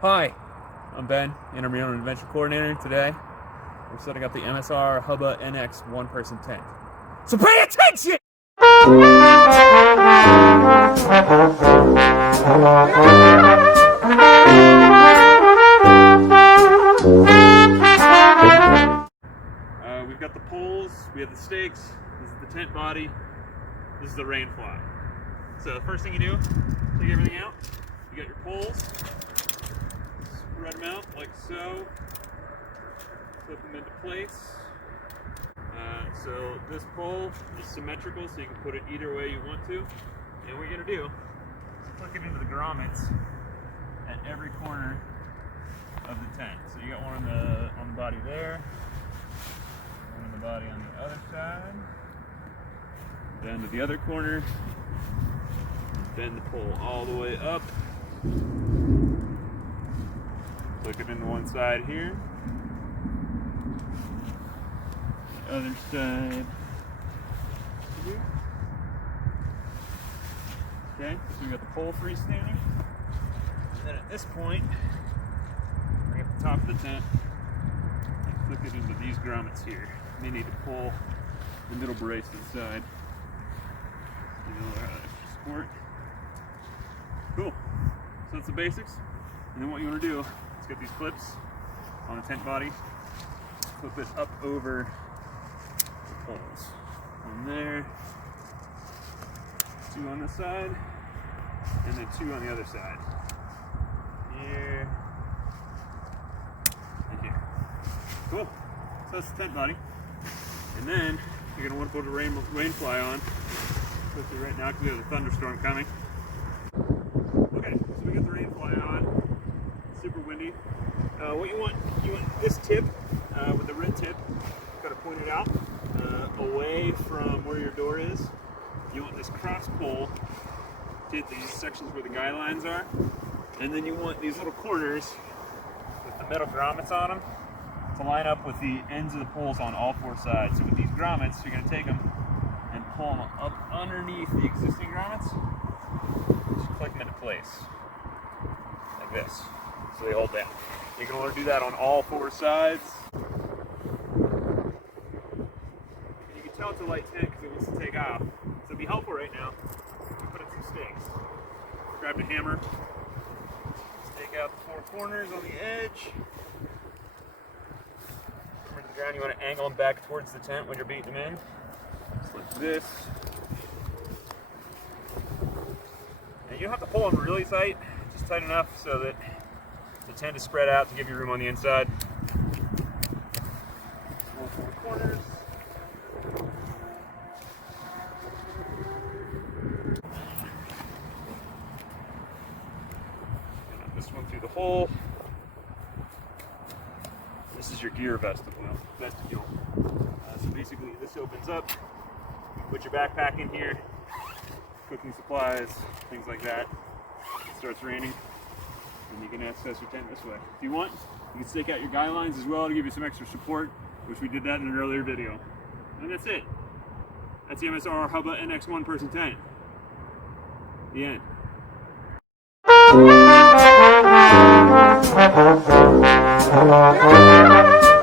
Hi, I'm Ben, Intramural Adventure Coordinator. Today, we're setting up the MSR Hubba NX one-person tent. So pay attention! We've got the poles, we have the stakes, this is the tent body, this is the rain fly. So the first thing you do, take everything out, you got your poles, spread them out like so, flip them into place. So this pole is symmetrical, so you can put it either way you want to. And what you're going to do is click it into the grommets at every corner of the tent. So you got one on the body there, one on the body on the other side, then to the other corner, bend the pole all the way up, click it into one side here, the other side here. Okay, so we got the pole freestanding. And then at this point, bring up the top of the tent and click it into these grommets here. You need to pull the middle brace to the side. Support. Cool. So that's the basics. And then what you want to do is get these clips on the tent body, clip it up over the poles. One there, two on this side, and then two on the other side. Here and here. Cool. So that's the tent body. And then you're going to want to put a rain fly on. Especially right now because we have a thunderstorm coming. Okay, so we got the rain fly on. It's super windy. What you want this tip with the red tip, got to point it out away from where your door is. You want this cross pole to hit these sections where the guy lines are, and then you want these little corners with the metal grommets on them to line up with the ends of the poles on all four sides. So with these grommets, you're going to take them and pull them up underneath the existing grommets. Just click them into place, like this, so they hold down. You're going to want to do that on all four sides. You can tell it's a light tent because it wants to take off. So it'd be helpful right now, you put in some stakes. Grab the hammer, stake out the four corners on the edge. Come to the ground, you want to angle them back towards the tent when you're beating them in. Just like this. And you don't have to pull them really tight, just tight enough so that the tent is spread out to give you room on the inside. All four corners. And this one through the hole. This is your gear vestibule. So basically this opens up. Put your backpack in here, cooking supplies, things like that. It starts raining, and you can access your tent this way. If you want, you can stake out your guy lines as well to give you some extra support, which we did that in an earlier video. And that's it. That's the MSR Hubba NX one-person tent. The end.